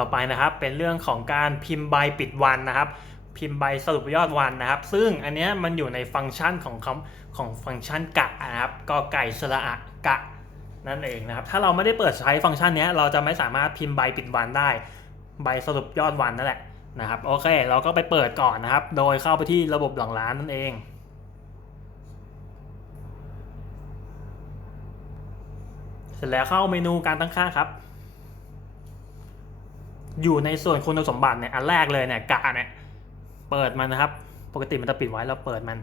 ต่อไปนะครับเป็นเรื่องของการพิมพ์ใบปิดวันนะครับ พิมพ์ใบสรุปยอดวันนะครับ ซึ่งอันเนี้ยมันอยู่ในฟังก์ชันของคำของฟังก์ชันกะนะครับกอไก่สระอะกะนั่นเองนะครับ ถ้าเราไม่ได้เปิดใช้ฟังก์ชันนี้เราจะไม่สามารถพิมพ์ใบปิดวันได้ ใบสรุปยอดวันนั่นแหละนะครับโอเค เราก็ไปเปิดก่อนนะครับ โดยเข้าไปที่ระบบหลังร้านนั่นเองเสร็จแล้วเข้าเมนูการตั้งค่าครับ อยู่ในส่วนคุณสมบัติเนี่ยอันแรกเลยเนี่ยกะเนี่ยเปิดมันนะครับ ปกติมันจะปิดไว้เราเปิดมัน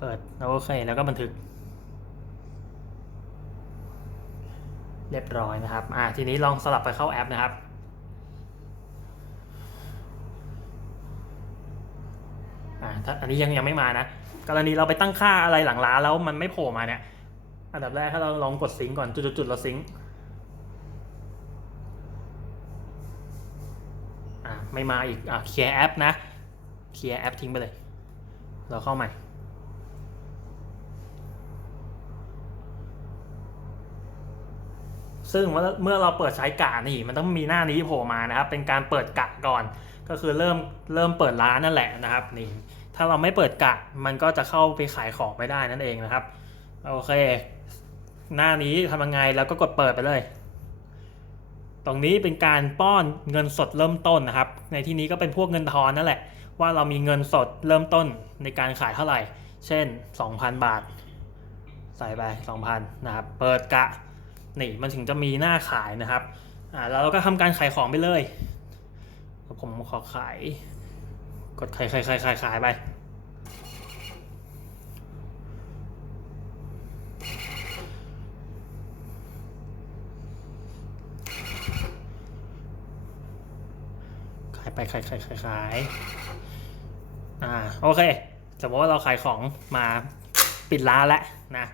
เปิดแล้วโอเคแล้วก็บันทึก เรียบร้อยนะครับอ่าทีนี้ลองสลับไปเข้าแอปนะครับอ่าถ้าอันนี้ยังยังไม่มานะกรณีเราไปตั้งค่าอะไรหลังร้านแล้วมันไม่โผล่มาเนี่ยอันดับแรกถ้าเราลองกดซิงก่อนจุดๆๆเราซิง ไม่มาอีกอ่าเคลียร์แอปนะเคลียร์แอปทิ้งไปเลย เราเข้าใหม่ ซึ่งเมื่อเมื่อเราเปิดใช้กะนี่ มันต้องมีหน้านี้โผล่มานะครับ เป็นการเปิดกะก่อน ก็คือเริ่มเริ่มเปิดร้านนั่นแหละนะครับนี่ถ้าเราไม่เปิดกะมันก็จะเข้าไปขายของไม่ได้นั่นเองนะครับ โอเค หน้านี้ทำยังไงแล้วก็กดเปิดไปเลย ตรงนี้เป็นการป้อนเงินสดเริ่มต้นนะครับ ในที่นี้ก็เป็นพวกเงินทอนนั่นแหละ ว่าเรามีเงินสดเริ่มต้นในการขายเท่าไหร่ เช่น 2,000 บาท ใส่ไป 2,000 นะครับ เปิดกะ นี่มันถึงจะมีหน้าขายนะครับ อ่าแล้วเราก็ทำการขายของไปเลย ผมขอขาย กดขายขายขายขายขายไป ไปขายขายขายขายอ่าโอเคสมมติว่าเราขายของมาปิดร้านแล้วนะ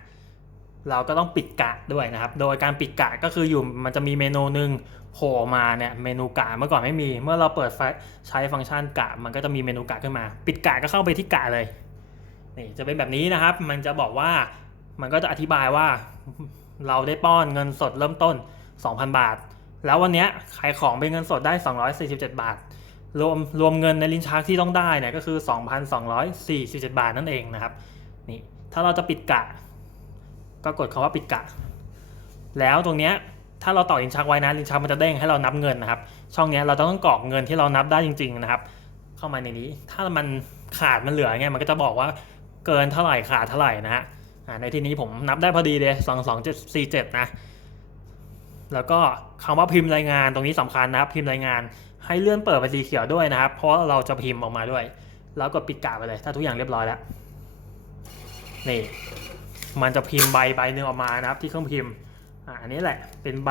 เราก็ต้องปิดกะด้วยนะครับ โดยการปิดกะก็คืออยู่มันจะมีเมนูหนึ่งโผล่มาเนี่ยเมนูกะเมื่อก่อนไม่มี เมื่อเราเปิดใช้ฟังก์ชันกะมันก็จะมีเมนูกะขึ้นมา ปิดกะก็เข้าไปที่กะเลยนี่จะเป็นแบบนี้นะครับ มันจะบอกว่ามันก็จะอธิบายว่าเราได้ป้อนเงินสดเริ่มต้น 2,000 บาท แล้ววันนี้ขายของเป็นเงินสดได้ 247 บาท รวมรวมเงินในลิ้นชักที่ต้องได้เนี่ยก็คือ 2,247 บาทนั่นเองนะครับนี่ถ้าเราจะปิดกะ ก็กดคาว่าปิดกะ แล้วตรงเนี้ยถ้าเราต่อลิ้นชักไว้นะลิ้นชักมันจะเด้งให้เรานับเงินนะครับ ช่องเนี้ยเราต้องกรอกเงินที่เรานับได้จริง ๆนะครับ เข้ามาในนี้ ถ้ามันขาดมันเหลือเงี้ยมันก็จะบอกว่าเกินเท่าไหร่ขาดเท่าไหร่นะฮะในที่นี้ผมนับได้พอดีเลยสองสองเจ็ดสี่เจ็ดนะ แล้วก็คำว่าพิมพ์รายงานตรงนี้สำคัญนะครับพิมพ์รายงาน ให้เลื่อนเปิดไปสีเขียวด้วยนะครับ เพราะเราจะพิมพ์ออกมาด้วย แล้วกดปิดกะไปเลย ถ้าทุกอย่างเรียบร้อยแล้ว นี่ มันจะพิมพ์ใบใบหนึ่งออกมานะครับ ที่เครื่องพิมพ์อ่าอันนี้แหละ เป็นใบ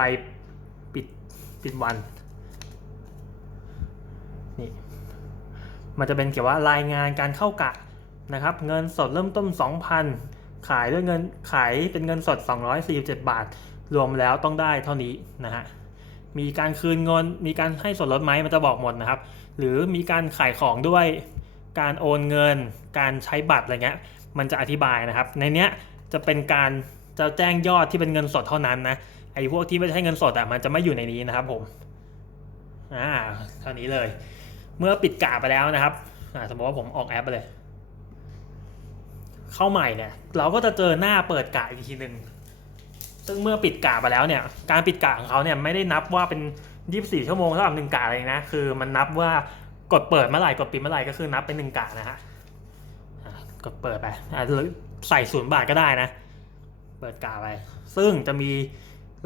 ปิดปิดวัน นี่ มันจะเป็นเกี่ยวว่ารายงานการเข้ากะนะครับ เงินสดเริ่มต้น 2,000 ขายด้วยเงินขายเป็นเงินสด 247 บาท รวมแล้วต้องได้เท่านี้นะฮะ มีการคืนเงิน มีการให้ส่วนลดไหมมันจะบอกหมดนะครับ หรือมีการขายของด้วยการโอนเงิน การใช้บัตรอะไรเงี้ย มันจะอธิบายนะครับ ในเนี้ยจะเป็นการจะแจ้งยอดที่เป็นเงินสดเท่านั้นนะ ไอ้พวกที่ไม่ใช่เงินสดอะมันจะไม่อยู่ในนี้นะครับผม อ่า เท่านี้เลย เมื่อปิดกะไปแล้วนะครับ อ่า สมมติว่าผมออกแอปไปเลย เข้าใหม่เนี่ย เราก็จะเจอหน้าเปิดกะอีกทีหนึ่ง ซึ่งเมื่อปิดกะไปแล้วเนี่ยการปิดกะของเขาเนี่ยไม่ได้นับว่าเป็น 24 ชั่วโมงเท่ากับหนึ่งกะเลยนะคือมันนับว่ากดเปิดเมื่อไหร่กดปิดเมื่อไหร่ก็คือนับเป็นหนึ่งกะนะฮะกดเปิดไปอะหรือใส่ศูนย์บาทก็ได้นะ เปิดกะไป ซึ่งจะมี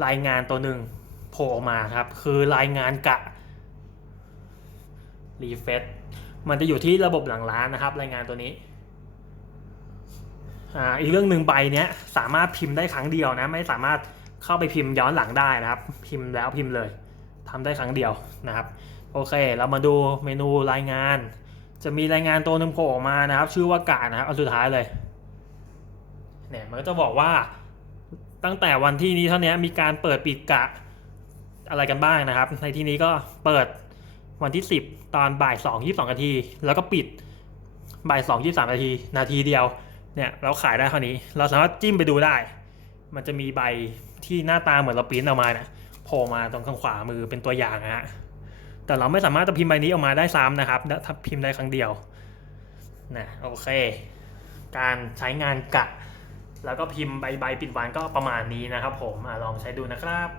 รายงานตัวหนึ่งโผล่ออกมาครับ คือรายงานกะรีเฟซมันจะอยู่ที่ระบบหลังร้านนะครับ รายงานตัวนี้ อีกเรื่องหนึ่งใบเนี้ยสามารถพิมพ์ได้ครั้งเดียวนะไม่สามารถเข้าไปพิมพ์ย้อนหลังได้นะครับ พิมพ์แล้วพิมพ์เลยทำได้ครั้งเดียวนะครับโอเค เรามาดูเมนูรายงาน จะมีรายงานตัวหนึ่งโผล่ออกมานะครับ ชื่อว่ากะนะครับเอาสุดท้ายเลยเนี่ยมันก็จะบอกว่าตั้งแต่วันที่นี้เท่านี้มีการเปิดปิดกะอะไรกันบ้างนะครับ ในที่นี้ก็เปิดวันที่ 10 ตอนบ่าย2 22นาที แล้วก็ปิดบ่าย2 23นาที นาทีเดียว เนี่ยเราขายได้เท่านี้ เราสามารถจิ้มไปดูได้ มันจะมีใบที่หน้าตาเหมือนเราปริ้นออกมาเนี่ยโผล่มาตรงข้างขวามือเป็นตัวอย่างนะฮะแต่เราไม่สามารถจะพิมพ์ใบนี้ออกมาได้ซ้ำนะครับถ้าพิมพ์ได้ครั้งเดียวนะโอเค การใช้งานกะ แล้วก็พิมพ์ใบใบปิดวันก็ประมาณนี้นะครับผมอลองใช้ดูนะครับ